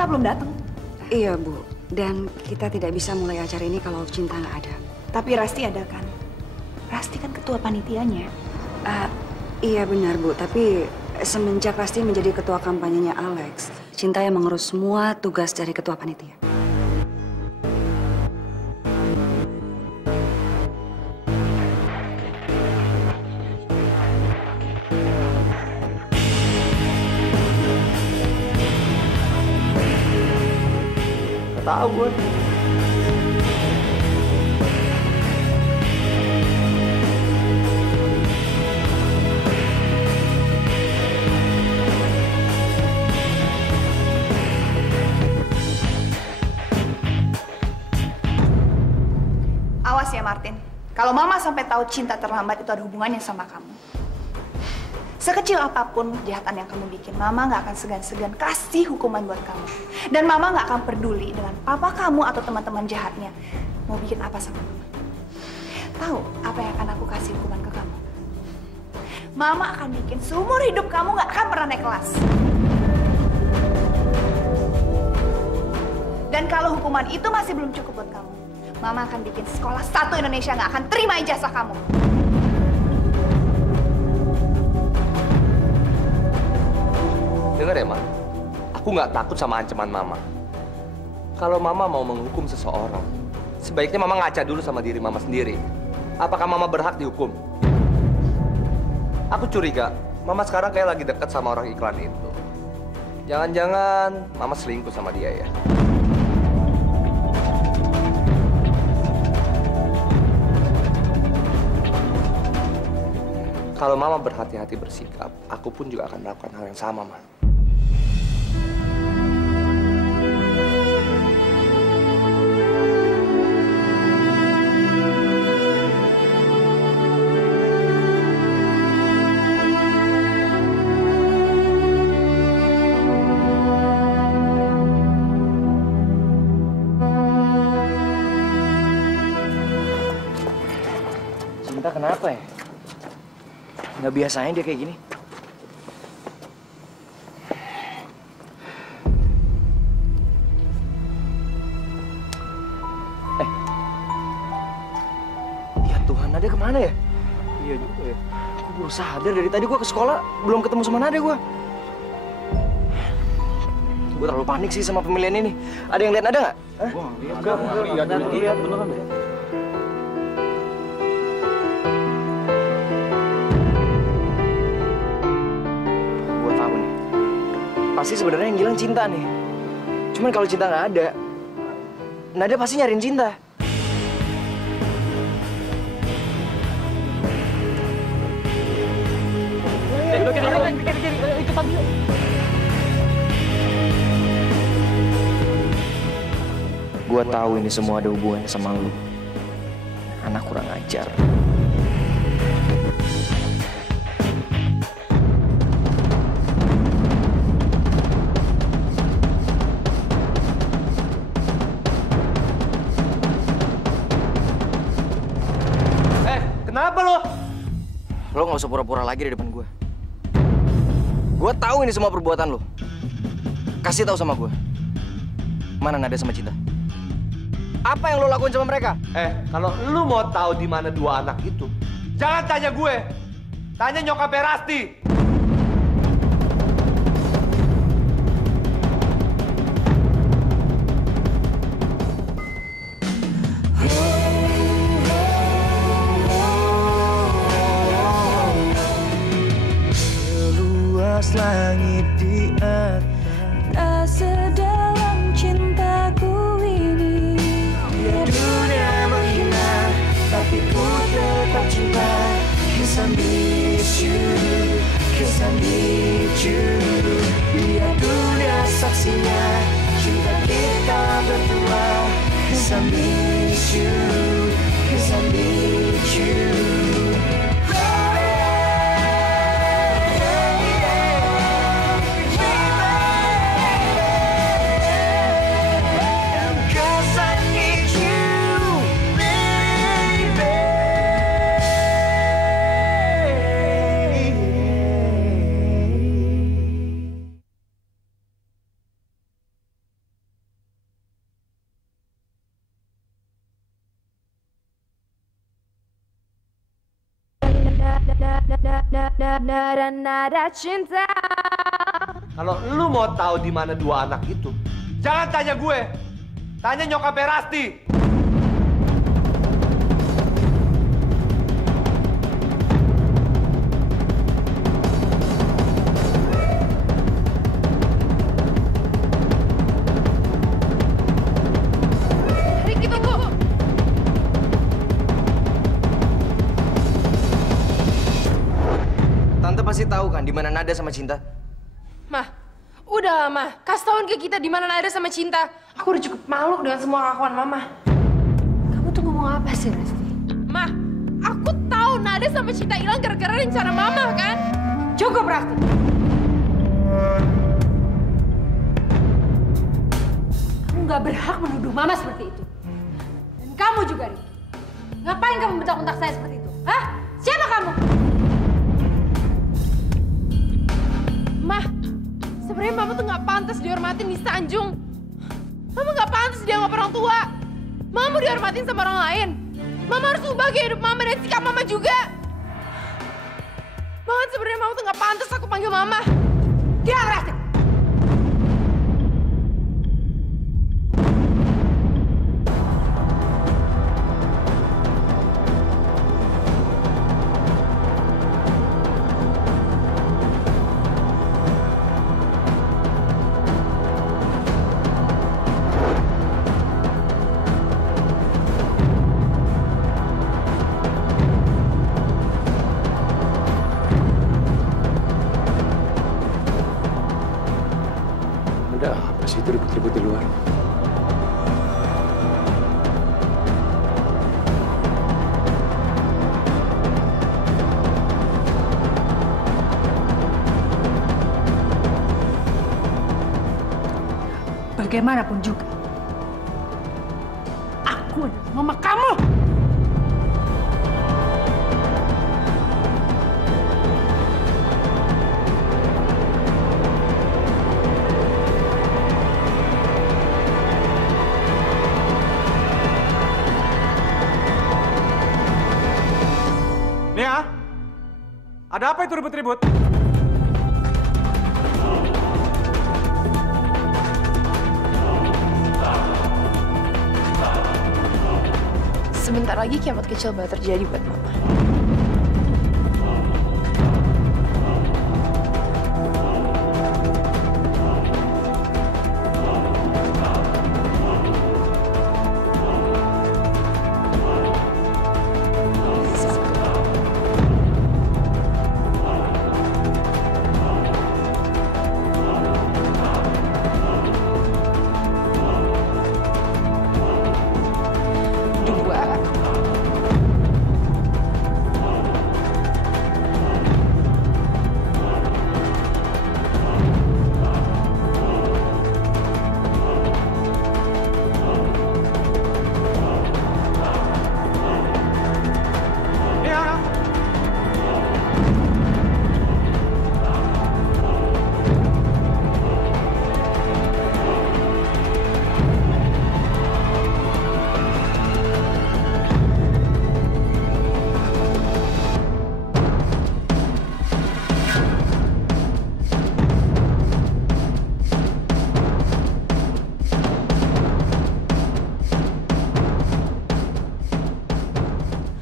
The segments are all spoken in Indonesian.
Cinta belum datang. Iya, Bu. Dan kita tidak bisa mulai acara ini kalau Cinta nggak ada. Tapi Rasti ada kan? Rasti kan ketua panitianya. Iya benar, Bu. Tapi semenjak Rasti menjadi ketua kampanyenya Alex, Cinta yang mengurus semua tugas dari ketua panitia. Tahu gue. Awas ya Martin. Kalau Mama sampai tahu Cinta terlambat itu ada hubungannya sama kamu. Sekecil apapun kejahatan yang kamu bikin, Mama nggak akan segan-segan kasih hukuman buat kamu. Dan Mama nggak akan peduli dengan papa kamu atau teman-teman jahatnya mau bikin apa sama Mama. Tahu apa yang akan aku kasih hukuman ke kamu? Mama akan bikin seumur hidup kamu nggak akan pernah naik kelas. Dan kalau hukuman itu masih belum cukup buat kamu, Mama akan bikin sekolah satu Indonesia nggak akan terima ijazah kamu. Dengar ya, Ma. Aku nggak takut sama ancaman Mama. Kalau Mama mau menghukum seseorang, sebaiknya Mama ngaca dulu sama diri Mama sendiri. Apakah Mama berhak dihukum? Aku curiga, Mama sekarang kayak lagi dekat sama orang iklan itu. Jangan-jangan Mama selingkuh sama dia ya? Kalau Mama berhati-hati bersikap, aku pun juga akan melakukan hal yang sama, Ma. Cinta kenapa ya? Nggak biasanya dia kayak gini. Ya Tuhan, Nada kemana ya? Iya juga ya. Aku baru sadar dari tadi gue ke sekolah belum ketemu sama Nada gue. Gue terlalu panik sih sama pemilihan ini. Ada yang lihat Nada nggak? Wah, lihat beneran deh. Pasti sebenarnya yang hilang Cinta nih. Cuman kalau Cinta nggak ada, Nada pasti nyariin Cinta. Gua tahu ini semua ada hubungannya sama lu. Anak kurang ajar. Kenapa lo? Lo nggak usah pura-pura lagi di depan gue. Gue tahu ini semua perbuatan lo. Kasih tahu sama gue. Mana Nada sama Cinta? Apa yang lo lakuin sama mereka? Kalau lo mau tahu di mana dua anak itu, jangan tanya gue. Tanya nyokap Rasti. Langit di atas, tak sedalam cintaku ini. Biar dunia menghina, tapi ku tetap cinta. 'Cause I need you, 'cause I need you. Biar dunia saksinya cinta kita berdua. 'Cause I need you, 'cause I need you. Nada cinta. Kalau lu mau tahu di mana dua anak itu, jangan tanya gue. Tanya nyokapnya Rasti. Ricky, tunggu. Tante pasti tahu kan di mana Nada sama Cinta? Mah, udah lah, Mah. Kasih tauin ke kita di mana Nada sama Cinta. Aku udah cukup malu dengan semua kelakuan Mama. Kamu tuh ngomong apa sih, Resti? Mah, aku tahu Nada sama Cinta hilang gara-gara rencana Mama, kan? Cukup, Resti. Kamu gak berhak menuduh Mama seperti itu. Dan kamu juga, Ricky. Ngapain kamu bentak-bentak saya seperti itu? Hah? Siapa kamu? Mah, sebenarnya Mama tuh nggak pantas dihormatin di Sanjung. Mama nggak pantas dianggap orang tua. Mama mau dihormatin sama orang lain. Mama harus ubah gaya hidup Mama dan sikap Mama juga. Bahkan sebenarnya Mama tuh nggak pantas aku panggil Mama. Diam, Resti! Ada apa sih itu ribut-ribut di luar? Bagaimanapun juga, aku adalah mama kamu! Nia, ada apa itu ribut-ribut? Sebentar lagi kiamat kecil bakal terjadi buat Mama.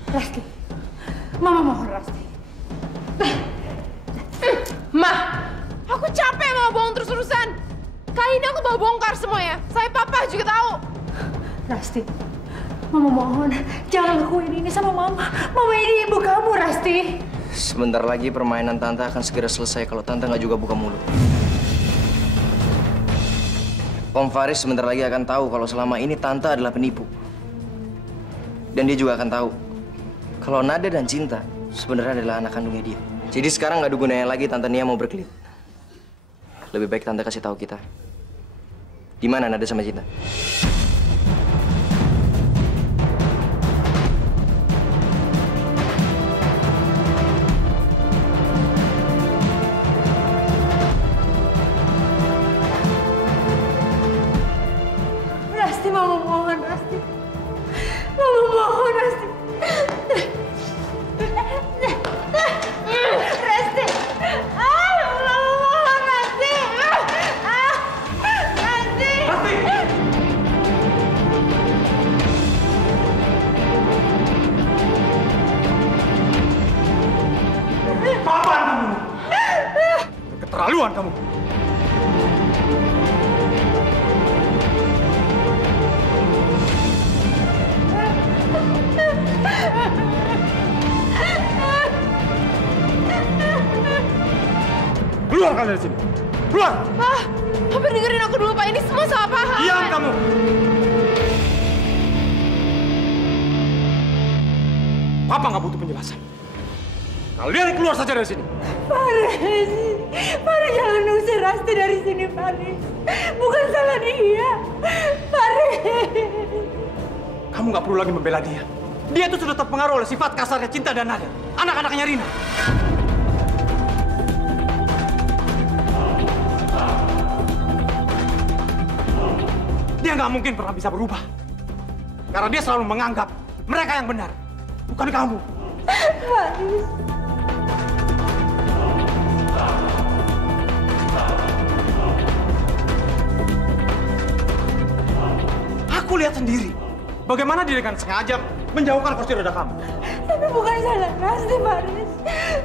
Resti, Mama mohon, Resti. Ma, aku capek mau bohong terus-terusan. Kali ini aku mau bongkar semuanya. Saya Papa juga tahu. Resti, Mama mohon, jangan lakuin ini sama Mama. Mama ini ibu kamu, Resti. Sebentar lagi permainan Tante akan segera selesai kalau Tante nggak juga buka mulut. Om Faris sebentar lagi akan tahu kalau selama ini Tante adalah penipu. Dan dia juga akan tahu kalau Nada dan Cinta sebenarnya adalah anak kandungnya dia. Jadi sekarang nggak ada gunanya lagi Tante Nia mau berkelit. Lebih baik Tante kasih tahu kita di mana Nada sama Cinta. Resti, Mama mohon, Resti. Mama mohon, Resti. Keterlaluan kamu. Keluar kalian dari sini. Keluar. Pak, Papa dengerin aku dulu, Pak. Ini semua salah paham. Diam kamu. Papa nggak butuh penjelasan. Kalian keluar saja dari sini. Faris, Faris jangan usir Rasti dari sini, Faris. Bukan salah dia. Faris. Kamu nggak perlu lagi membela dia. Dia itu sudah terpengaruh oleh sifat kasarnya Cinta dan Nada. Anak-anaknya Rina. Dia nggak mungkin pernah bisa berubah. Karena dia selalu menganggap mereka yang benar. Bukan kamu. Faris. Aku lihat sendiri bagaimana dia dengan sengaja menjauhkan kursi roda kamu. Tapi bukan salah Rasti, Faris.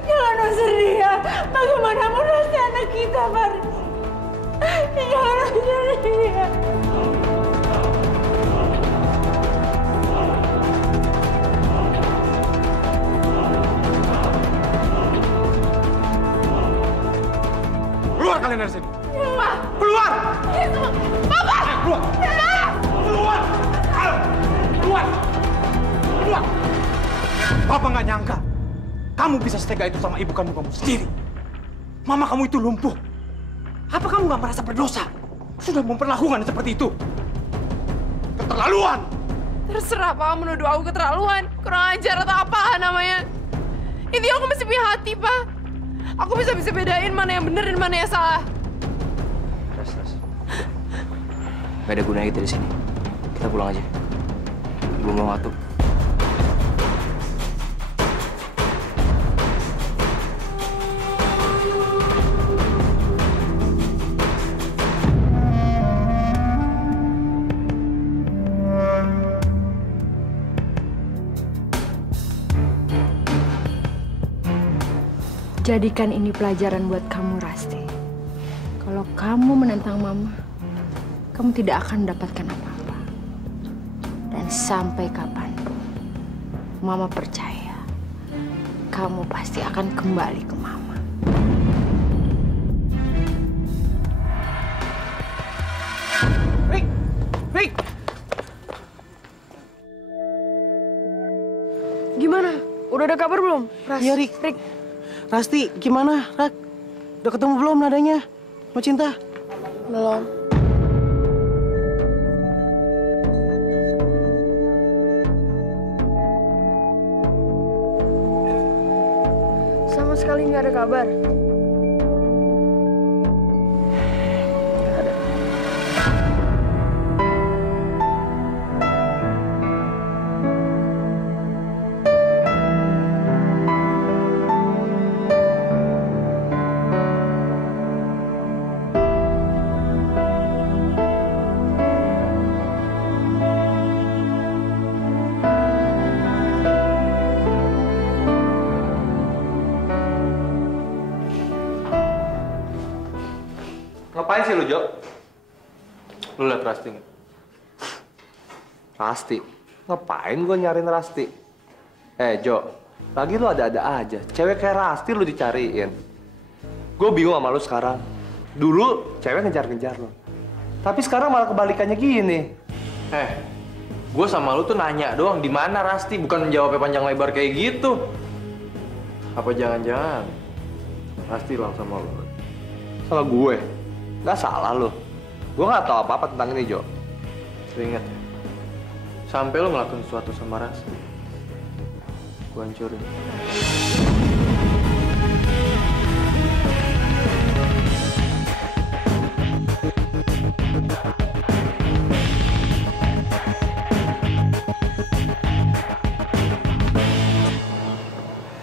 Jangan usir dia. Bagaimanapun Rasti anak kita, Faris. Jangan usir dia. Keluar kalian dari sini. Keluar. Papa! Keluar. Keluar. Keluar. Keluar. Papa nggak nyangka kamu bisa setega itu sama ibu kandung kamu sendiri. Mama kamu itu lumpuh. Apa kamu nggak merasa berdosa? Sudah memperlakukan seperti itu. Keterlaluan. Terserah Pak menuduh aku keterlaluan, kurang ajar atau apa namanya. Intinya aku masih punya hati, Pak. Aku bisa bedain mana yang benar dan mana yang salah. Ras. Gak ada gunanya kita di sini. Kita pulang aja. Belum waktu. Jadikan ini pelajaran buat kamu, Rasti. Kalau kamu menentang Mama, kamu tidak akan mendapatkan apa-apa. Dan sampai kapanpun, Mama percaya, kamu pasti akan kembali ke Mama. Rick! Gimana? Udah ada kabar belum? Iya, Rick. Rasti, gimana, Rak? Udah ketemu belum nadanya? Mau Cinta? Belum. Sama sekali nggak ada kabar. Ngapain sih lu, Jo? Lu liat Rasti nggak? Rasti? Ngapain gua nyariin Rasti? Jo, lagi lu ada-ada aja. Cewek kayak Rasti lu dicariin. Gue bingung sama lu sekarang. Dulu cewek ngejar-ngejar lu. Tapi sekarang malah kebalikannya gini. Gue sama lu tuh nanya doang di mana Rasti, bukan menjawabnya panjang lebar kayak gitu. Apa jangan-jangan Rasti hilang sama lu? Sama gue? Nggak salah lu. Gue nggak tahu apa-apa tentang ini, Jo. Ingat ya, sampai lu ngelakuin sesuatu sama Rasti, gue hancurin.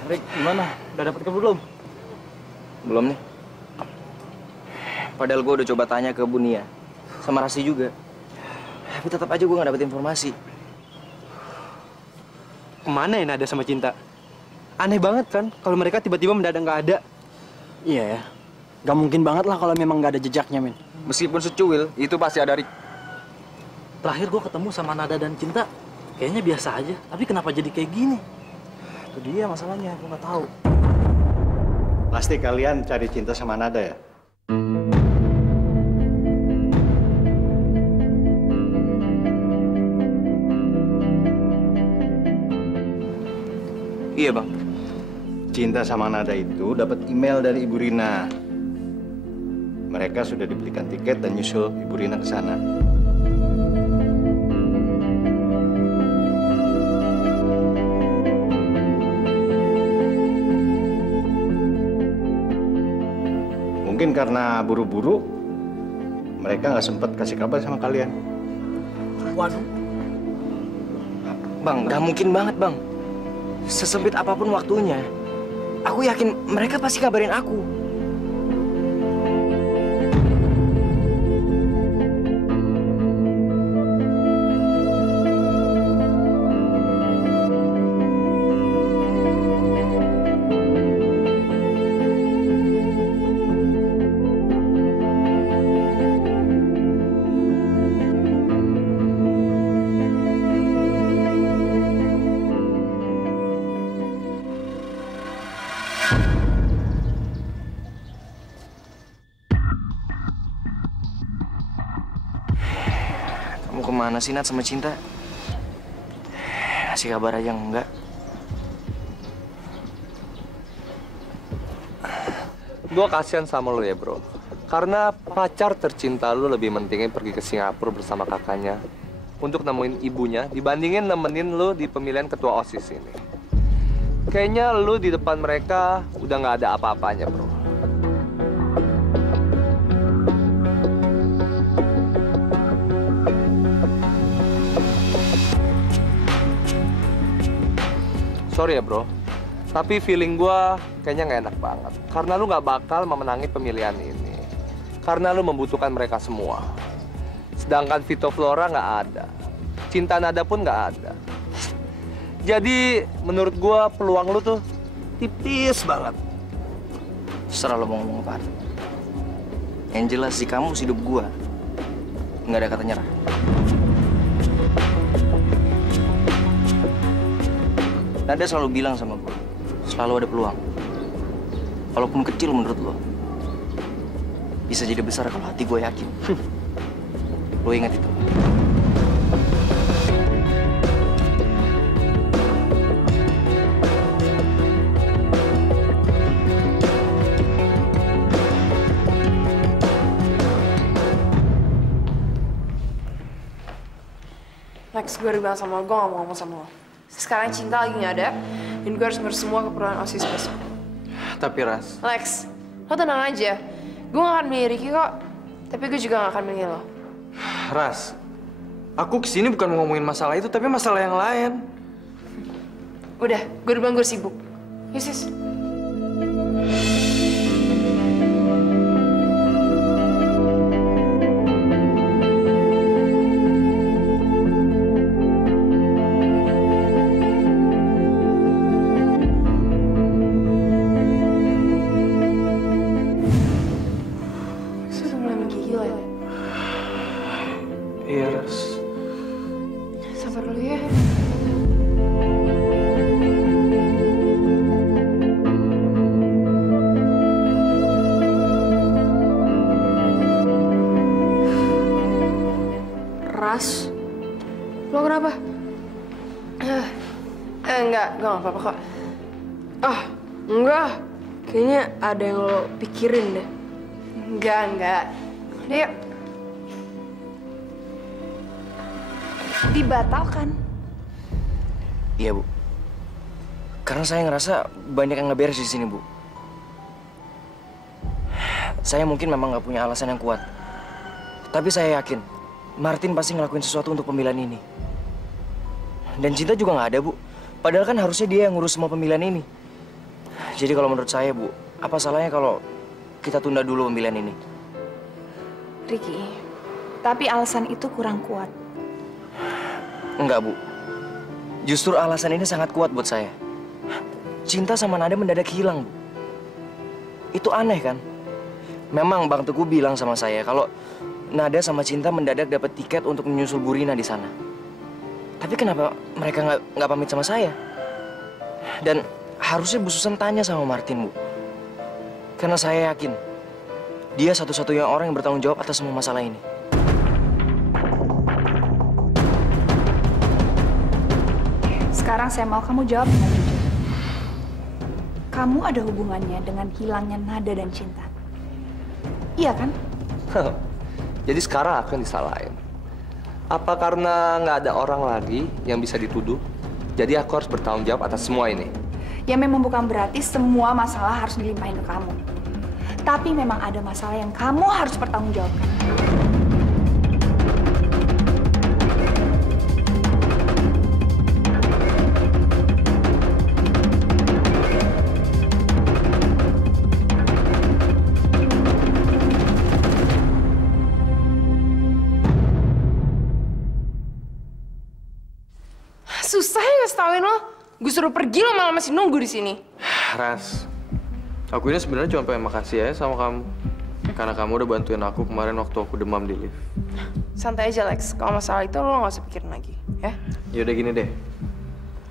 Rick, gimana? Udah dapet kabar belum? Belum nih. Padahal gue udah coba tanya ke Bu Nia, sama Rasti juga. Tapi tetap aja gue gak dapet informasi. Kemana ya Nada sama Cinta? Aneh banget kan kalau mereka tiba-tiba mendadak nggak ada. Iya ya. Gak mungkin banget lah kalau memang gak ada jejaknya, men. Meskipun secuil, itu pasti ada Terakhir gue ketemu sama Nada dan Cinta, kayaknya biasa aja. Tapi kenapa jadi kayak gini? Itu dia masalahnya, gue gak tahu. Pasti kalian cari Cinta sama Nada ya? Iya, Bang. Cinta sama Nada itu dapat email dari Ibu Rina. Mereka sudah dibelikan tiket dan nyusul Ibu Rina ke sana. Mungkin karena buru-buru, mereka nggak sempat kasih kabar sama kalian. Waduh. Bang, nggak mungkin banget, Bang. Sesempit apapun waktunya, aku yakin mereka pasti kabarin aku. Kamu kemana sih, Nat, sama Cinta? Kasih kabar aja enggak? Gue kasihan sama lo ya, bro. Karena pacar tercinta lo lebih mentingin pergi ke Singapura bersama kakaknya untuk nemuin ibunya dibandingin nemenin lo di pemilihan ketua OSIS ini. Kayaknya lo di depan mereka udah nggak ada apa-apanya, bro. Sorry ya, bro. Tapi feeling gue kayaknya nggak enak banget. Karena lu nggak bakal memenangi pemilihan ini. Karena lu membutuhkan mereka semua. Sedangkan Vito Flora nggak ada. Cinta Nada pun nggak ada. Jadi menurut gue peluang lu tuh tipis banget. Terserah lo mau ngomong apa. Yang jelas di kamus hidup gue nggak ada kata nyerah. Nada selalu bilang sama gue, selalu ada peluang. Walaupun kecil menurut lo, bisa jadi besar kalau hati gue yakin. Lo ingat itu. Lex, gue udah bilang sama lo, gue gak mau ngomong sama lo. Sekarang Cinta lagi gak ada, dan gue harus ngurus semua keperluan OSIS besok. Tapi Ras... Lex, lo tenang aja. Gue gak akan milih Ricky kok, tapi gue juga gak akan milih lo. Ras, aku kesini bukan mau ngomongin masalah itu, tapi masalah yang lain. Udah, gue udah bilang gue sibuk. Yusis. Iya, Ras. Sabar dulu ya. Ras, lo kenapa? Enggak, gue gak apa-apa kok. Enggak. Kayaknya ada yang lo pikirin deh. Enggak. Udah yuk. Dibatalkan. Iya, Bu. Karena saya ngerasa banyak yang nggak beres di sini, Bu. Saya mungkin memang nggak punya alasan yang kuat. Tapi saya yakin, Martin pasti ngelakuin sesuatu untuk pemilihan ini. Dan Cinta juga nggak ada, Bu. Padahal kan harusnya dia yang ngurus semua pemilihan ini. Jadi kalau menurut saya, Bu, apa salahnya kalau kita tunda dulu pemilihan ini? Ricky, tapi alasan itu kurang kuat. Enggak, Bu. Justru alasan ini sangat kuat buat saya. Cinta sama Nada mendadak hilang, Bu. Itu aneh, kan? Memang Bang Teguh bilang sama saya kalau Nada sama Cinta mendadak dapat tiket untuk menyusul Bu Rina di sana. Tapi kenapa mereka nggak pamit sama saya? Dan harusnya Bu Susan tanya sama Martin, Bu. Karena saya yakin dia satu-satunya orang yang bertanggung jawab atas semua masalah ini. Sekarang saya mau kamu jawab dengan jujur. Kamu ada hubungannya dengan hilangnya Nada dan Cinta. Iya kan? Jadi sekarang aku yang disalahin. Apa karena nggak ada orang lagi yang bisa dituduh? Jadi aku harus bertanggung jawab atas semua ini. Ya memang bukan berarti semua masalah harus dilimpahin ke kamu. Tapi memang ada masalah yang kamu harus bertanggungjawabkan. Susah ya ngasih tauin lo. Gue suruh pergi lo malah masih nunggu di sini. Ras, aku ini sebenarnya cuma pengen makasih ya sama kamu. Karena kamu udah bantuin aku kemarin waktu aku demam di lift. Santai aja Lex, kalau masalah itu lo nggak usah pikirin lagi, ya? Yaudah gini deh,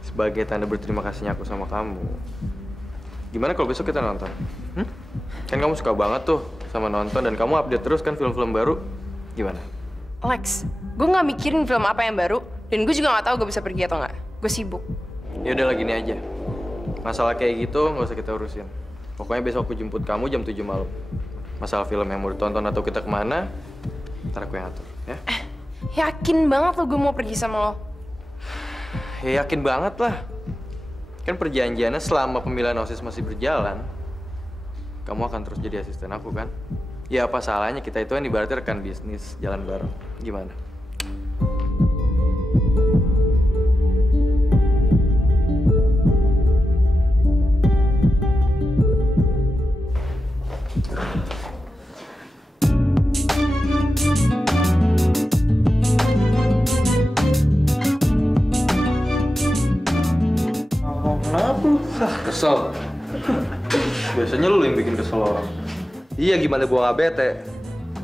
sebagai tanda berterima kasihnya aku sama kamu, gimana kalau besok kita nonton? Kan kamu suka banget tuh sama nonton dan kamu update terus kan film-film baru, gimana? Lex, gue nggak mikirin film apa yang baru, dan gue juga nggak tahu gue bisa pergi atau nggak. Gue sibuk. Yaudah lah gini aja, masalah kayak gitu nggak usah kita urusin. Pokoknya besok aku jemput kamu jam 7 malam. Masalah film yang mau ditonton atau kita kemana, ntar aku yang atur, ya? Yakin banget lo gue mau pergi sama lo? Ya yakin banget lah. Kan perjanjiannya selama pemilihan OSIS masih berjalan, kamu akan terus jadi asisten aku kan? Ya apa salahnya kita itu kan ibaratnya rekan bisnis jalan bareng. Gimana? Kesel. Biasanya lu yang bikin kesel orang. Iya, gimana gua nggak bete?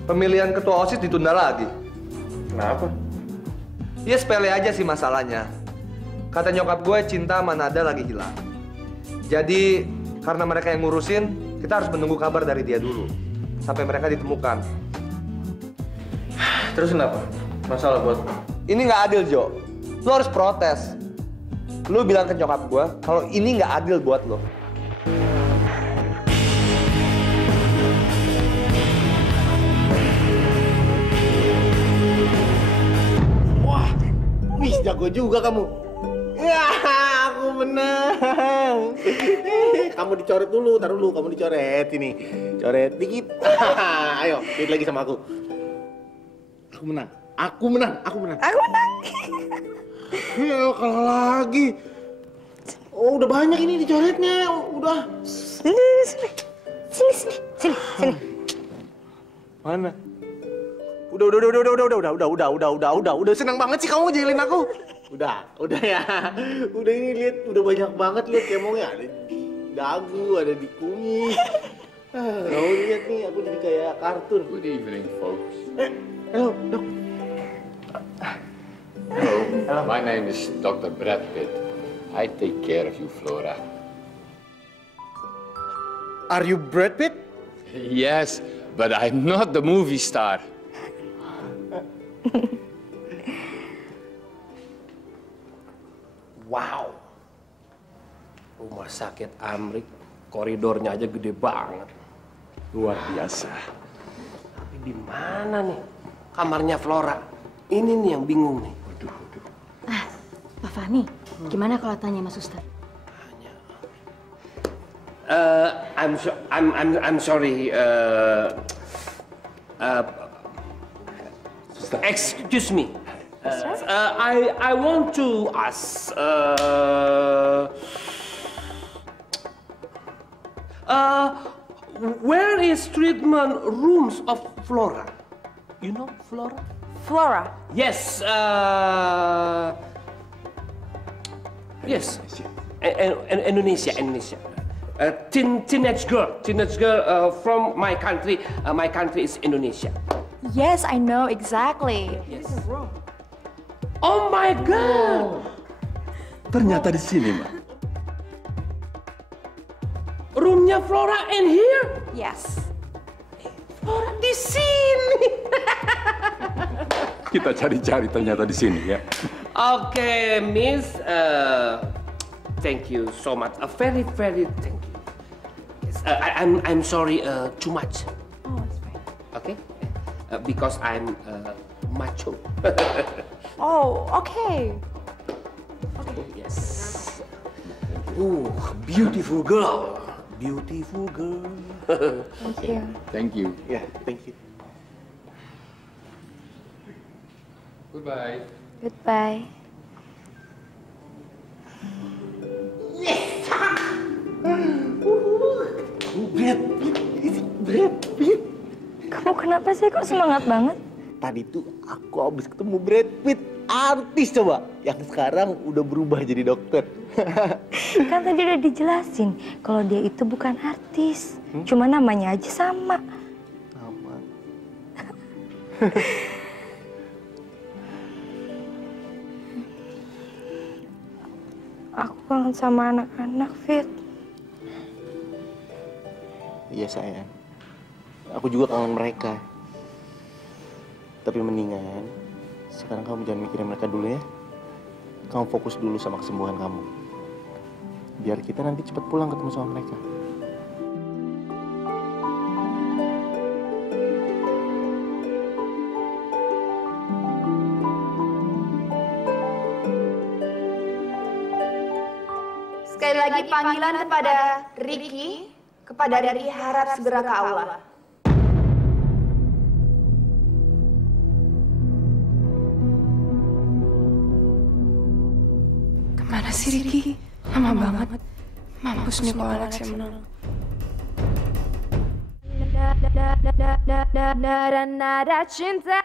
Pemilihan ketua OSIS ditunda lagi. Kenapa? Ya sepele aja sih masalahnya. Kata nyokap gue, Cinta sama Nada lagi hilang. Jadi, karena mereka yang ngurusin, kita harus menunggu kabar dari dia dulu. Sampai mereka ditemukan. Terus kenapa? Masalah buat lo? Ini nggak adil, Jo. Lo harus protes. Lo bilang ke nyokap gue, kalau ini nggak adil buat lo. Wah, wih jago juga kamu. Ya, aku menang. Kamu dicoret dulu, taruh dulu, kamu dicoret ini. Coret dikit. Ayo, lihat lagi sama aku. Aku menang. Aku menang. Aku menang. Aku menang. Ya, kalah lagi. Oh, udah banyak ini dicoretnya. Udah. Sini. Mana? Udah senang banget sih kamu jailin aku. Udah ya. Udah ini lihat, udah banyak banget lihat kemongnya. Ada di dagu, ada di kumis. Kamu lihat nih, aku jadi kayak kartun. Good evening, folks. Halo, Dok. Hello. My name is Dr. Brad Pitt. I take care of you, Flora. Are you Brad Pitt? Yes, but I'm not the movie star. Wow, rumah sakit Amrik, koridornya aja gede banget. Luar biasa. Tapi di mana nih kamarnya Flora? Ini nih yang bingung nih. Pak Fahmi, gimana kalau tanya Mas Ustaz? I'm sorry. Excuse me. I want to ask. Where is treatment rooms of Flora? You know Flora? Flora? Yes. Yes. Indonesia. Teenage girl from my country. My country is Indonesia. Yes, I know exactly. Yes. Oh my God! Ternyata di sini, Mbak. Roomnya Flora in here? Yes. Flora di sini. Kita cari-cari ternyata di sini ya. Okay, Miss. Thank you so much. Very thank you. Yes, I'm sorry too much. Oh, it's fine. Okay? Because I'm macho. Oh, okay. Yes. Oh, beautiful girl. Beautiful girl. Thank you. Thank you. Yeah, thank you. Goodbye. Goodbye. Brad Pitt. Kamu kenapa sih kok semangat banget? Tadi tuh aku habis ketemu Brad Pitt, artis coba, yang sekarang udah berubah jadi dokter. Kan tadi udah dijelasin kalau dia itu bukan artis, cuma namanya aja sama. Sama. Aku kangen sama anak-anak, Fit. Iya sayang, aku juga kangen mereka. Tapi mendingan sekarang kamu jangan mikirin mereka dulu ya. Kamu fokus dulu sama kesembuhan kamu. Biar kita nanti cepat pulang ketemu sama mereka. Sekali lagi panggilan kepada Ricky. Kepada Ricky harap segera ke aula. Kemana sih Ricky? Lama banget. Mampus nih kalau Alex yang menang. Nada cinta.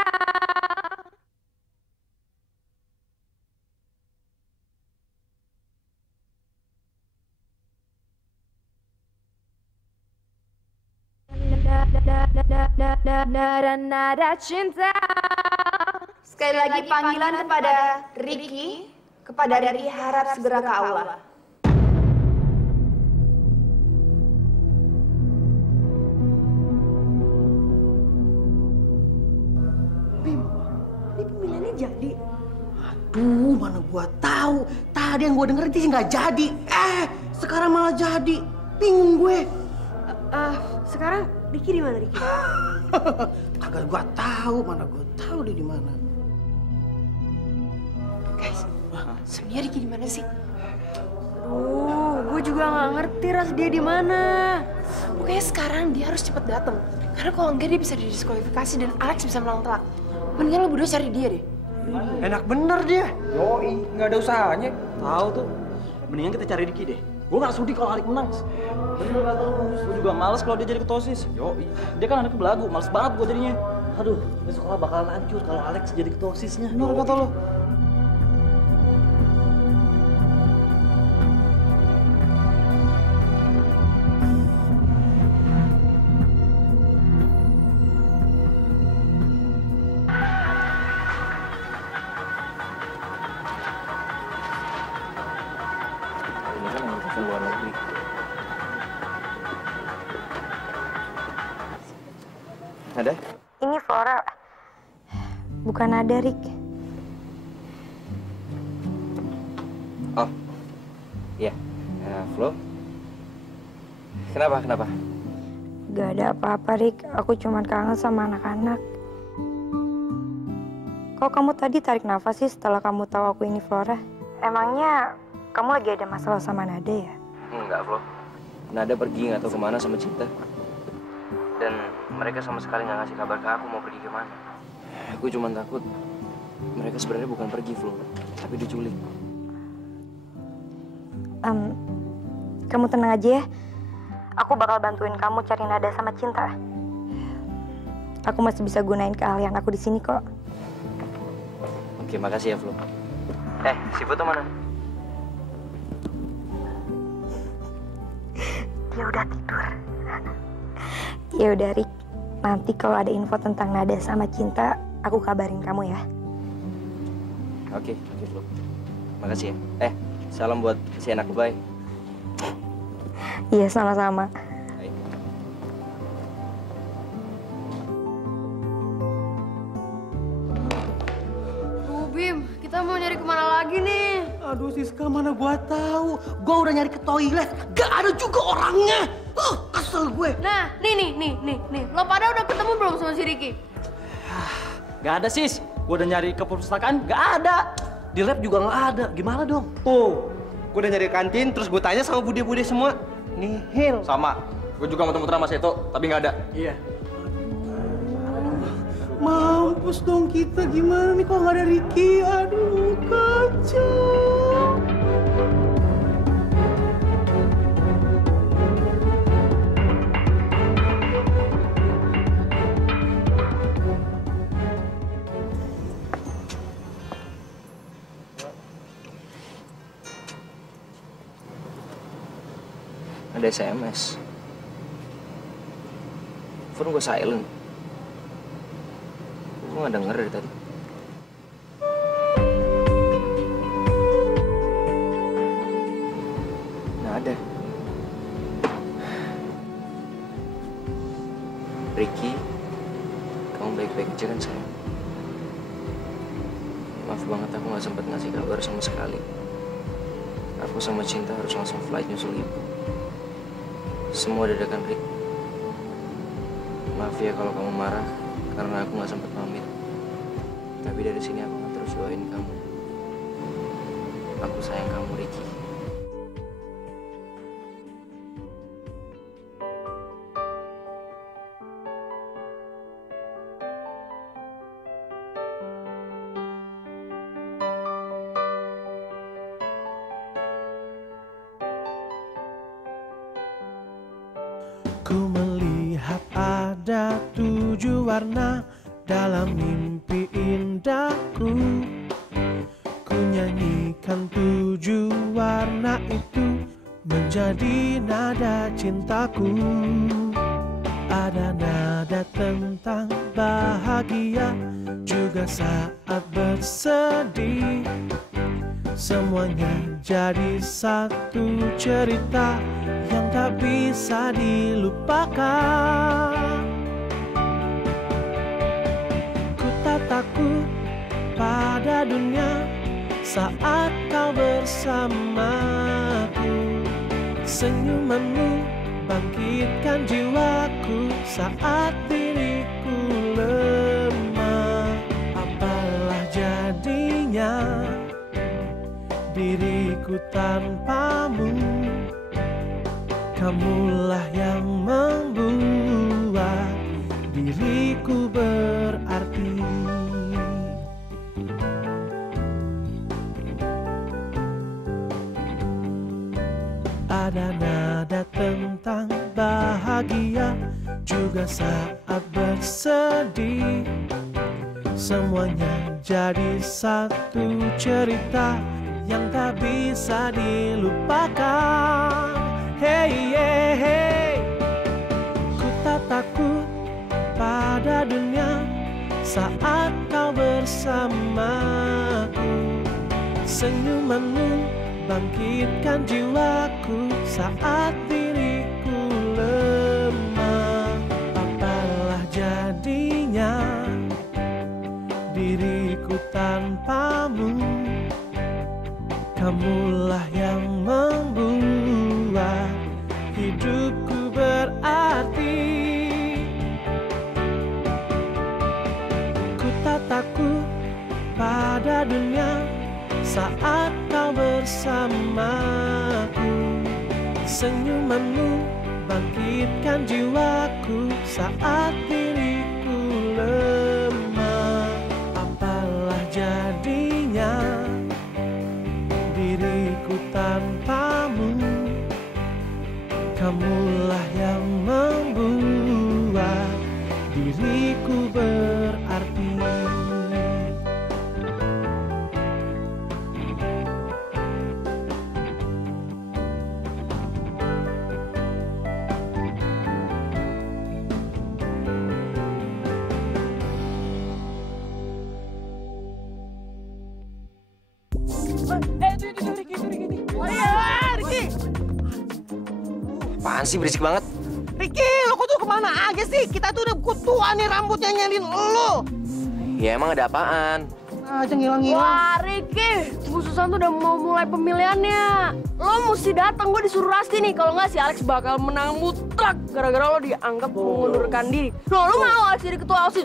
Nada cinta. Sekali lagi panggilan kepada Ricky. Kepada Ricky harap segera ke aula. Bim, ini pemilihannya jadi. Aduh, mana gua tahu. Tadi yang gua denger itu nggak jadi. Sekarang malah jadi. Bingung gue. Sekarang Ricky di mana, Ricky? Kagak gua tahu, mana gua tahu dia di mana. Guys, sebenarnya Ricky di mana sih? Aduh, gue juga nggak ngerti ras dia di mana. Pokoknya sekarang dia harus cepet datang. Karena kalau enggak dia bisa didiskualifikasi dan Alex bisa menang telak. Mendingan lo berdua cari dia deh. Enak bener dia. Yoi, nggak ada usahanya. Tahu tuh. Mendingan kita cari Ricky deh. Gue nggak sudi kalau Alex menang. Bener kata lu. Gue juga males kalau dia jadi ketua OSIS. Yoi. Dia kan anaknya belagu, males banget gue jadinya. Aduh, besok sekolah bakalan hancur kalau Alex jadi ketua OSISnya. Bener kata lu. Luar negeri. Ada? Ini Flora. Bukan ada, Rick. Oh, iya. Flo? Kenapa? Gak ada apa-apa, Rick. Aku cuma kangen sama anak-anak. Kok kamu tadi tarik nafas sih setelah kamu tahu aku ini Flora? Emangnya kamu lagi ada masalah sama Nada ya? Enggak, Flo. Nada pergi nggak tahu kemana sama Cinta. Dan mereka sama sekali nggak ngasih kabar ke aku mau pergi kemana. Aku cuma takut mereka sebenarnya bukan pergi, Flo, tapi diculik. Kamu tenang aja ya. Aku bakal bantuin kamu cari Nada sama Cinta. Aku masih bisa gunain keahlian aku di sini kok. Oke, makasih ya, Flo. Si foto mana? dia udah tidur. Ya udah Rik, nanti kalau ada info tentang Nada sama Cinta, aku kabarin kamu ya. Oke, Flo. Makasih ya. Salam buat si anak lebay. Iya, sama-sama. Bim, kita mau nyari kemana lagi nih? Aduh Siska, mana gua tahu. Gua udah nyari ke toilet, gak ada juga orangnya. Kesel gue. Nah, nih. Lo pada udah ketemu belum sama si Ricky? Gak ada, Sis. Gue udah nyari ke perpustakaan, gak ada. Di lab juga gak ada. Gimana dong? Tuh, gue udah nyari kantin, terus gue tanya sama bude-bude semua. Nihil. Sama. Gue juga muter-muter sama Seto, tapi nggak ada. Iya. Mampus dong kita, gimana nih kok nggak ada Ricky? Aduh, kacau. Ada SMS. Phone gue silent. Gue nggak denger dari tadi. Nah ada. Ricky, kamu baik-baik aja kan sayang? Maaf banget aku nggak sempat ngasih kabar sama sekali. Aku sama Cinta harus langsung flight nyusul ibu. Semua dadakan, Rick. Maaf ya kalau kamu marah karena aku nggak sempat pamit. Tapi dari sini aku akan terus doain kamu. Aku sayang kamu, Ricky. Ku melihat ada 7 warna dalam mimpi indahku. Ku nyanyikan 7 warna itu menjadi nada cintaku. Ada nada tentang bahagia, juga saat bersedih. Semuanya jadi satu cerita yang tak bisa dilupakan. Ku tak takut pada dunia saat kau bersamaku. Senyumanmu bangkitkan jiwaku saat diriku lemah. Apalah jadinya diriku tanpamu? Kamulah yang membuat diriku berarti. Ada nada tentang bahagia, juga saat bersedih. Semuanya jadi satu cerita yang tak bisa dilupakan. Hey, hey, hey. Ku tak takut pada dunia saat kau bersamaku. Senyumanmu bangkitkan jiwaku saat diriku lemah. Apalah jadinya diriku tanpamu? Kamulah yang membuat hidupku berarti. Ku tak takut pada dunia saat kau bersamaku. Senyumanmu bangkitkan jiwaku saat diriku lemah. Apalah jadinya diriku tanpamu? Kamulah yang membuat diriku berarti. Apaan sih, berisik banget. Ricky, lo kok tuh kemana aja sih? Kita tuh udah kutuan nih rambutnya nyelin lo. Ya emang ada apaan? Aja ngilang-ngilang. Wah, Ricky, Bu Susan tuh udah mau mulai pemilihannya. Lo mesti datang, gue disuruh Rasti nih. Kalau nggak si Alex bakal menang mutlak gara-gara lo dianggap mengundurkan diri. Lo mau Alex jadi ketua OSIS?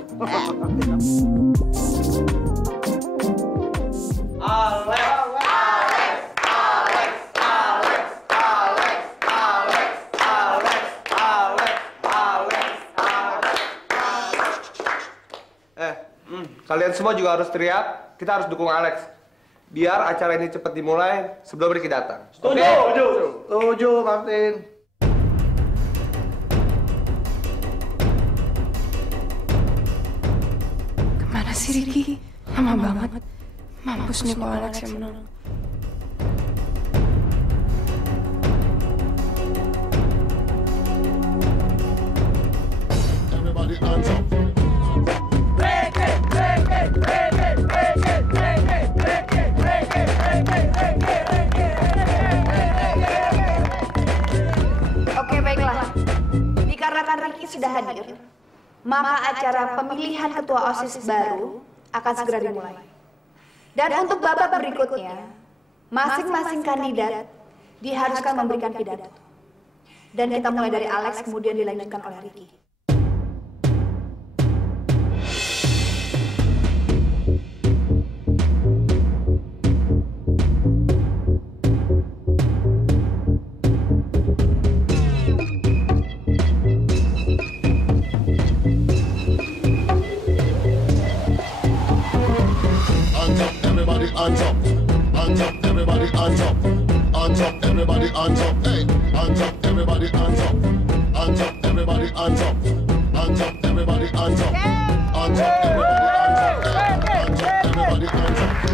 Kalian semua juga harus teriak, kita harus dukung Alex. Biar acara ini cepat dimulai sebelum Ricky datang. Setuju! Setuju, Martin. Kemana sih Ricky? Lama banget. Mampus nih kalau Alex yang menang. Everybody hands up. Oke, baiklah. Dikarenakan Ricky sudah hadir, maka acara pemilihan ketua OSIS baru akan segera dimulai. Dan untuk babak berikutnya, masing-masing kandidat diharuskan memberikan pidato. Dan kita mulai dari Alex, kemudian dilanjutkan oleh Ricky. Hands up, hands up, everybody hands up, hands up, everybody hands up, hey, hands up, everybody hands up, hands up, everybody hands up, hands up, everybody hands up, hands up, everybody hands up, hey, hands up, everybody hands up.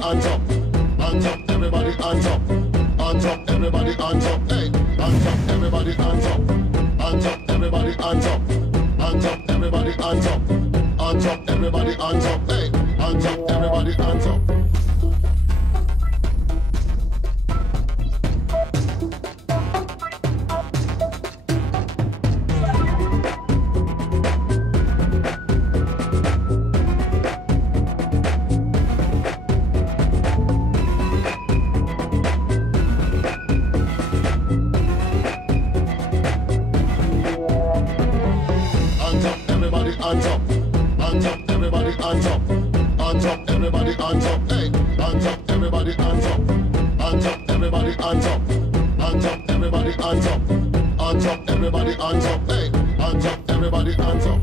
Hands up, hands up, everybody hands up, hands up, everybody hands up, hey, hands up, everybody hands up, hands up, everybody hands up, hands up, everybody hands up, hands up, everybody hands up, hey, hands up, everybody hands up. Hands up, hands up, everybody hands up, hands up, everybody hands up, hey, hands up, everybody hands up, hands up, everybody hands up, hands up, everybody hands up, hands up, everybody hands up, hey, hands up, everybody hands up.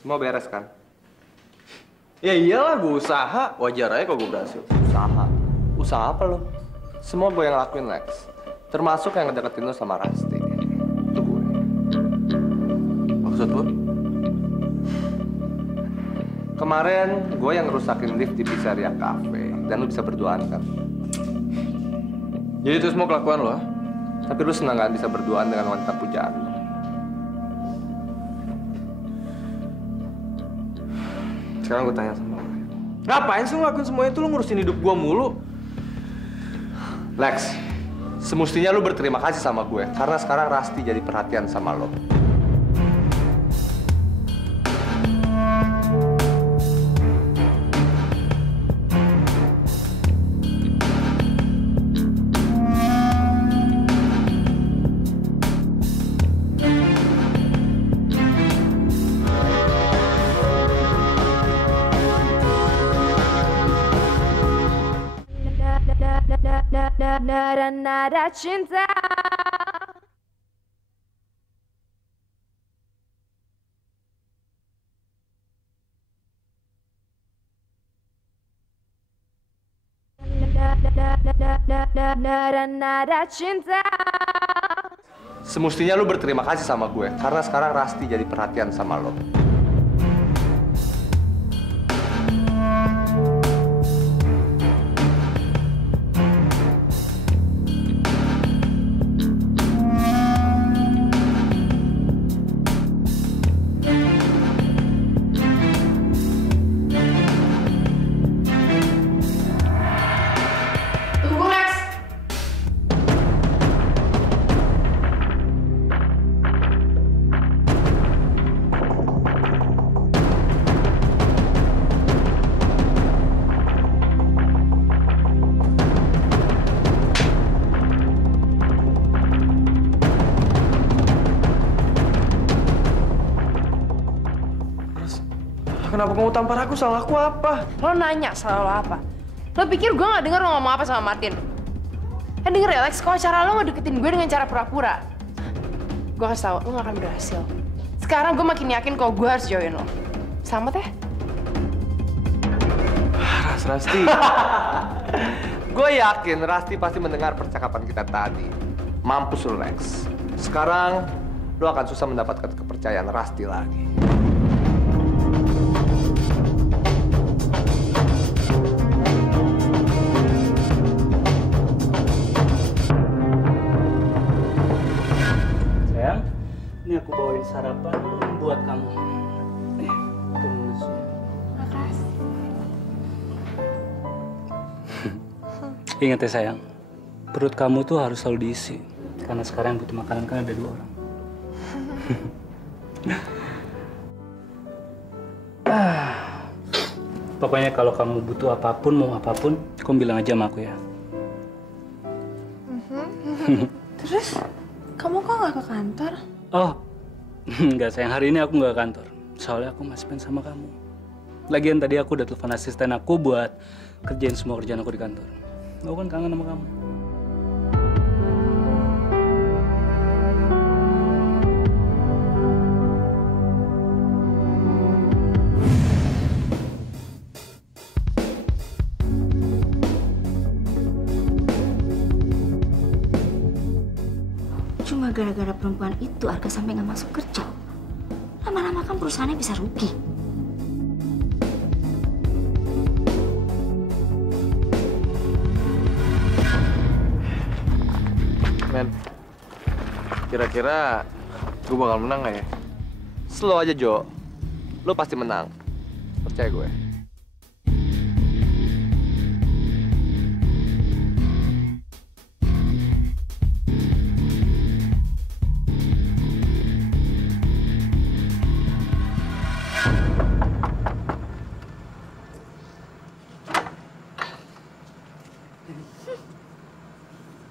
Semua beres kan? Ya iyalah, gue usaha. Wajar aja kalau gue berhasil. Usaha? Usaha apa lo? Semua gue yang lakuin, Lex. Termasuk yang ngedeketin lo sama Rasti. Itu gue. Maksud lo? Kemarin gue yang ngerusakin lift di Pizzeria Cafe dan lu bisa berduaan kan? Jadi itu semua kelakuan lo? Tapi lu senang gak bisa berduaan dengan wanita pujaan lu? Sekarang gue tanya sama lu. Ngapain sih lu ngelakuin semua itu? Lu ngurusin hidup gue mulu. Lex, semestinya lu berterima kasih sama gue karena sekarang Rasti jadi perhatian sama lo. Nada cinta. Nada cinta. Semestinya lu berterima kasih sama gue karena sekarang Rasti jadi perhatian sama lo. Kenapa kamu tampar aku? Salah aku apa? Lo nanya salah lo apa? Lo pikir gue gak denger lo ngomong apa sama Martin? Denger ya Lex, kalau cara lo ngedeketin gue dengan cara pura-pura, gue kasih tau, lo gak akan berhasil. Sekarang gue makin yakin kalau gue harus jauhin lo. Selamat ya? Rasti. Gue yakin Rasti pasti mendengar percakapan kita tadi. Mampus lu, Lex. Sekarang, lu akan susah mendapatkan kepercayaan Rasti lagi. Sayang, ini aku bawain sarapan buat kamu. Makasih. Ingat ya sayang, perut kamu tuh harus selalu diisi. Karena sekarang yang butuh makanan kan ada 2 orang. Pokoknya kalau kamu butuh apapun, mau apapun, kamu bilang aja sama aku ya. Terus, kamu kok nggak ke kantor? Oh, enggak sayang, hari ini aku nggak ke kantor. Soalnya aku masih pengen sama kamu. Lagian tadi aku udah telepon asisten aku buat kerjain semua kerjaan aku di kantor. Aku kan kangen sama kamu. Cuma gara-gara perempuan itu Arga sampai nggak masuk kerja. Lama-lama kan perusahaannya bisa rugi. Men, kira-kira gue bakal menang gak ya? Slow aja, Jo. Lu pasti menang. Percaya gue.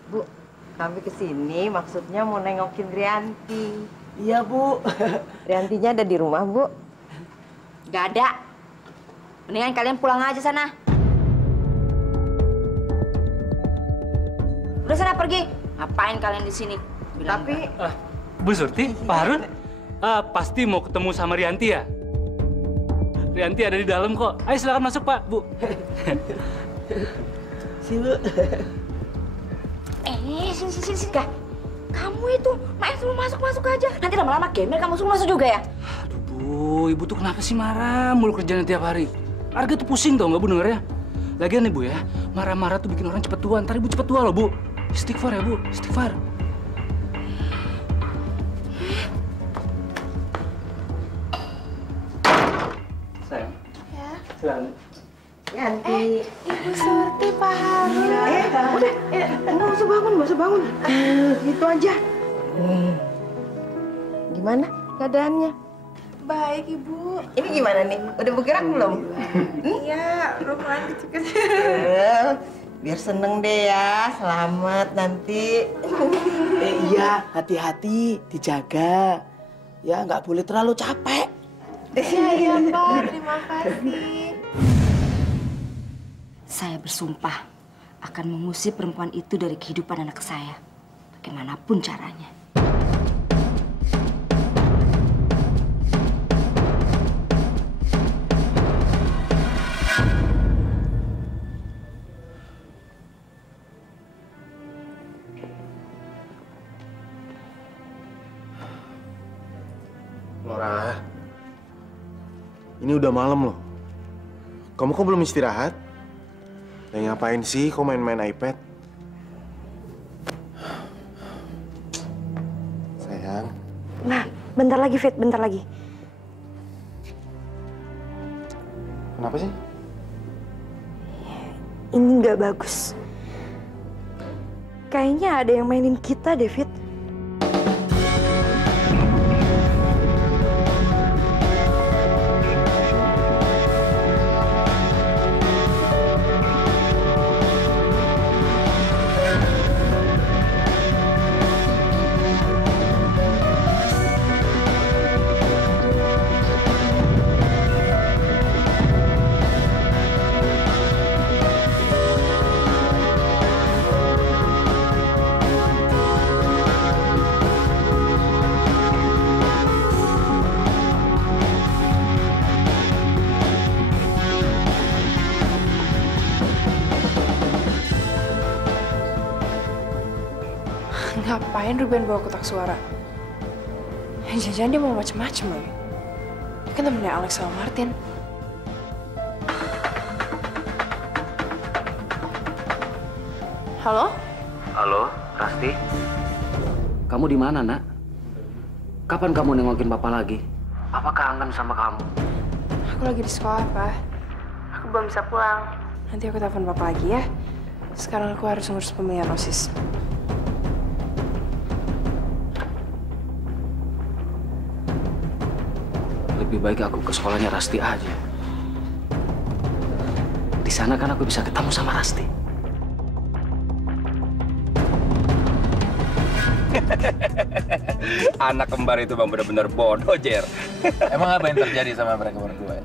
Bu, kami kesini maksudnya mau nengokin Rianti. Iya, Bu. Riantinya ada di rumah, Bu? Gak ada. Mendingan kalian pulang aja sana. Udah sana pergi. Ngapain kalian di sini? Tapi Bu Surti, Pak Harun, pasti mau ketemu sama Rianti ya? Rianti ada di dalam kok. Ayo silakan masuk, Pak, Bu. Sini, Bu. Sini. Kamu itu main suruh masuk aja. Nanti lama-lama gamer kamu suruh masuk juga ya? Aduh, Bu, Bu, ibu tuh kenapa sih marah mulu kerjaan tiap hari? Arga tuh pusing tau nggak Bu dengernya? Lagian nih Bu ya, marah-marah tuh bikin orang cepet tua. Ntar ibu cepet tua loh Bu. Istighfar ya Bu, istighfar. Sayang. Ya. Silakan. Yanti. Ibu Surti, Pak Harun. Udah, nggak usah bangun, nggak usah bangun. Gitu aja. Gimana keadaannya? Baik, Ibu. Ini gimana nih? Udah bergerak belum? Iya, lumayan kecil-kecil. Biar seneng deh ya, selamat nanti. Iya, hati-hati, dijaga. Ya, nggak boleh terlalu capek. Iya, Pak. Terima kasih. Saya bersumpah akan mengusir perempuan itu dari kehidupan anak saya. Bagaimanapun caranya. Laura, ini udah malam loh. Kamu kok belum istirahat? Lagi ngapain sih? Kok main-main iPad? Sayang. Nah, bentar lagi, Fit, bentar lagi. Kenapa sih? Ini nggak bagus. Kayaknya ada yang mainin kita, David. Ngapain Ruben bawa kotak suara? Jangan-jangan dia mau macem-macem lagi. Dia kan temennya Alex sama Martin. Halo? Halo, Rasti. Kamu di mana, Nak? Kapan kamu nengokin Papa lagi? Papa kangen sama kamu. Aku lagi di sekolah, Pak. Aku belum bisa pulang. Nanti aku telepon Papa lagi ya. Sekarang aku harus ngurus pemilihan OSIS. Lebih baik aku ke sekolahnya Rasti aja. Di sana kan aku bisa ketemu sama Rasti. Anak kembar itu bang benar-benar bodoh, Jer. Emang apa yang terjadi sama mereka berdua?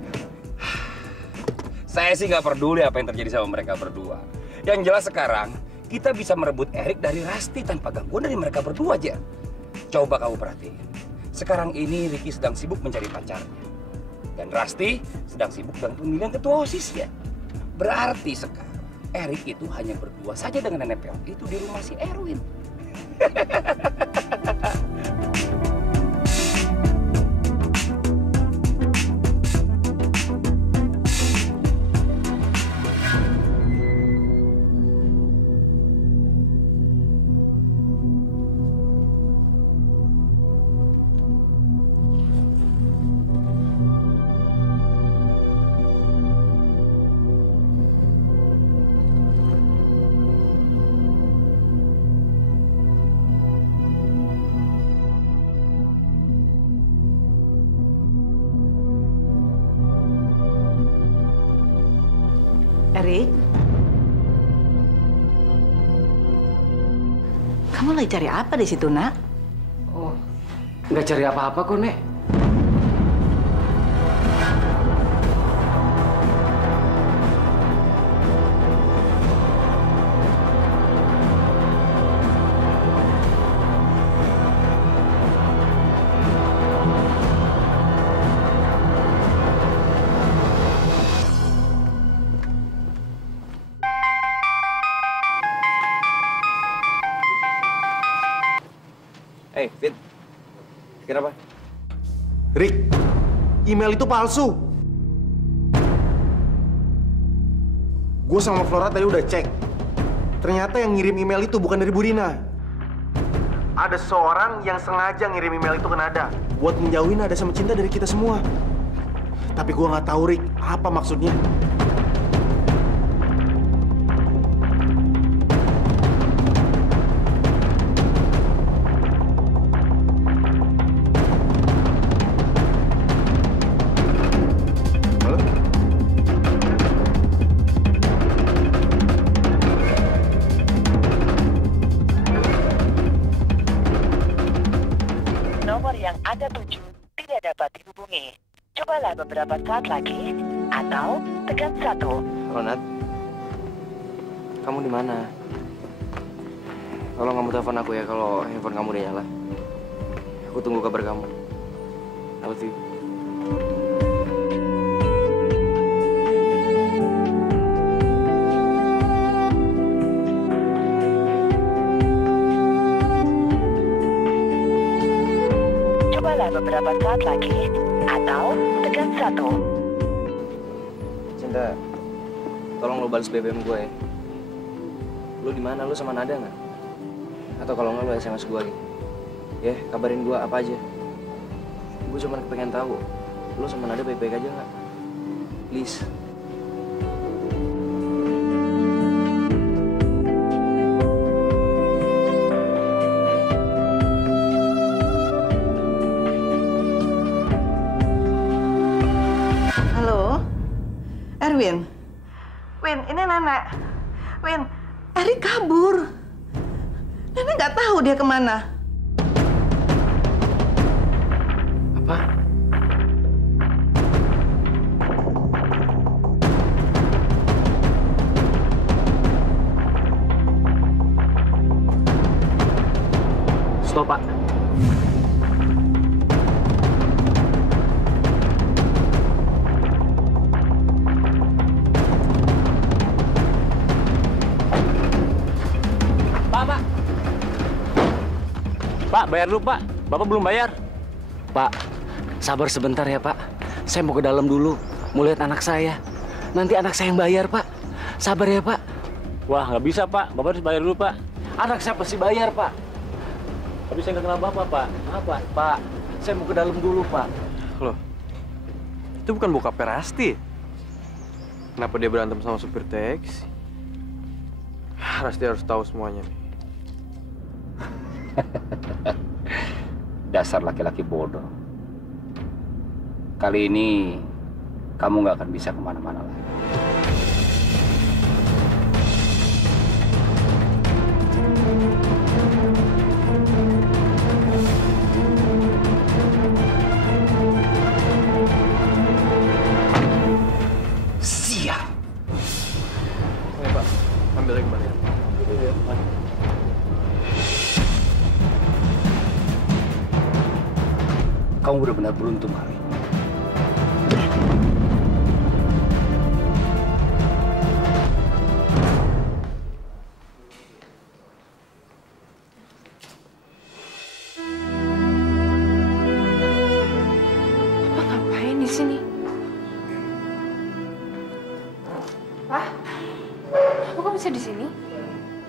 Saya sih nggak peduli apa yang terjadi sama mereka berdua. Yang jelas sekarang, kita bisa merebut Erik dari Rasti tanpa gangguan dari mereka berdua, Jer. Coba kamu perhatiin. Sekarang ini Ricky sedang sibuk mencari pacarnya. Dan Rasti sedang sibuk dengan pemilihan ketua OSIS-nya. Berarti sekarang Erik itu hanya berdua saja dengan nenek peot itu di rumah si Erwin. Erik? Kamu lagi cari apa di situ, Nak? Oh, nggak cari apa-apa kok, Nek. Hey, Fit. Kenapa? email itu palsu. Gue sama Flora tadi udah cek. Ternyata yang ngirim email itu bukan dari Bu Rina. Ada seorang yang sengaja ngirim email itu ke Nada buat menjauhin Nada sama Cinta dari kita semua. Tapi gue nggak tahu, Rick, apa maksudnya. Beberapa saat lagi atau tekan 1. Ronat, kamu di mana? Tolong kamu telepon aku ya kalau handphone kamu udah nyala. Aku tunggu kabar kamu. I love you. Cobalah beberapa saat lagi atau tekan 1. Cinta, tolong lo balas BBM gue ya. Lo di mana? Lo sama Nada nggak? Atau kalau nggak lo SMS gue gitu. Ya, kabarin gue apa aja. Gue cuma pengen tahu, lo sama Nada baik-baik aja nggak? Please. Win, ini Nenek. Win, Erik kabur. Nenek nggak tahu dia kemana. Apa? Stop, Pak. Pak, bayar dulu, Pak. Bapak belum bayar. Pak, sabar sebentar ya, Pak. Saya mau ke dalam dulu, mau lihat anak saya. Nanti anak saya yang bayar, Pak. Sabar ya, Pak. Wah, nggak bisa, Pak. Bapak harus bayar dulu, Pak. Anak saya pasti bayar, Pak. Tapi saya nggak kenal Bapak, Pak. Apa? Pak, saya mau ke dalam dulu, Pak. Loh, itu bukan bokapnya Rasti. Kenapa dia berantem sama supir taksi? Rasti harus tahu semuanya nih. Dasar laki-laki bodoh. Kali ini kamu nggak akan bisa kemana-mana lagi. Siap. Oke, Pak. Ambil lagi kembali. Kamu benar-benar beruntung kali ini. Papa ngapain di sini? Pak, Papa kok bisa di sini?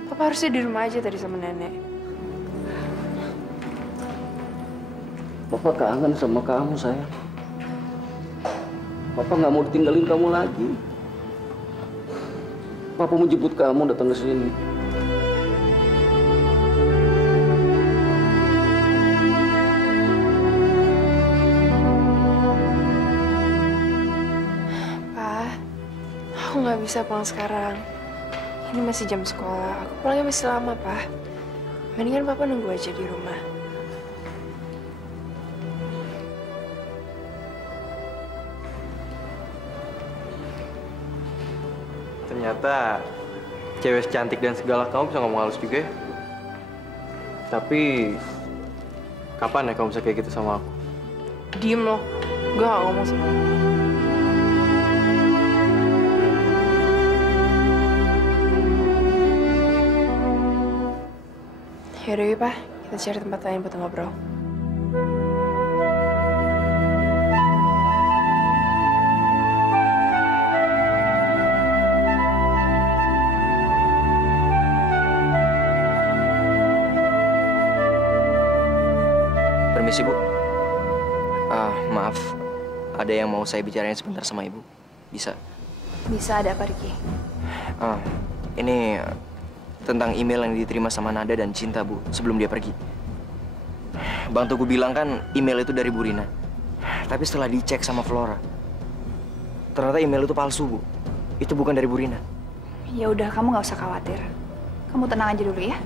Papa harusnya di rumah aja tadi sama Nenek. Papa kangen sama kamu, sayang. Papa nggak mau ditinggalin kamu lagi. Papa mau jemput kamu datang ke sini. Pa, aku nggak bisa pulang sekarang. Ini masih jam sekolah. Aku pulangnya masih lama, Pa. Mendingan Papa nunggu aja di rumah. Ternyata cewek cantik dan segala kamu bisa ngomong halus juga ya. Tapi kapan ya kamu bisa kayak gitu sama aku? Diem loh. Gue gak ngomong sama lo. Yaudah ya, Pak. Kita cari tempat lain buat ngobrol. ada yang mau saya bicarain sebentar sama Ibu. Bisa? Bisa, ada apa, Ricky? Ini tentang email yang diterima sama Nada dan Cinta, Bu, sebelum dia pergi. Bang Tugu bilang kan email itu dari Bu Rina. Tapi setelah dicek sama Flora, ternyata email itu palsu, Bu. Itu bukan dari Bu Rina. Ya udah, kamu nggak usah khawatir. Kamu tenang aja dulu ya.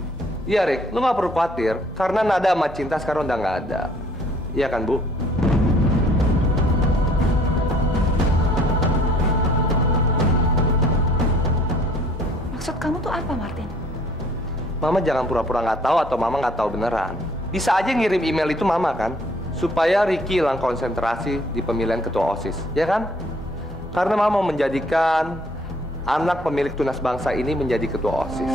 Iya, Rick. Lu nggak perlu khawatir. Karena Nada sama Cinta sekarang udah nggak ada. Iya kan, Bu? Maksud kamu tuh apa, Martin? Mama jangan pura-pura nggak tahu atau Mama nggak tahu beneran. Bisa aja ngirim email itu Mama kan? Supaya Ricky hilang konsentrasi di pemilihan ketua OSIS. Ya kan? Karena Mama mau menjadikan anak pemilik tunas bangsa ini menjadi ketua OSIS.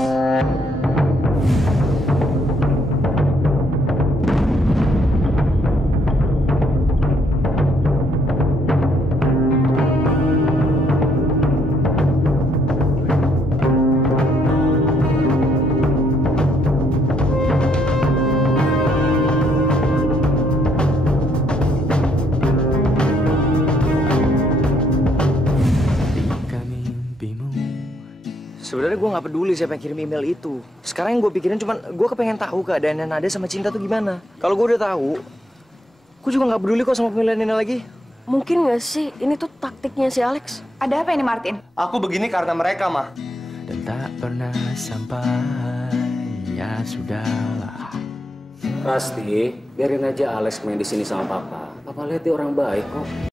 Sebenarnya gue nggak peduli siapa yang kirim email itu. Sekarang yang gue pikirin cuman gue kepengen tahu keadaannya Nada sama Cinta tuh gimana. Kalau gue udah tahu, gue juga nggak peduli kok sama pemilihan ini lagi. Mungkin nggak sih ini tuh taktiknya si Alex? Ada apa ini, Martin? Aku begini karena mereka, Mah. Dan tak pernah sampai, ya sudahlah. Rasti, biarin aja Alex main di sini sama Papa. Papa lihat dia orang baik kok.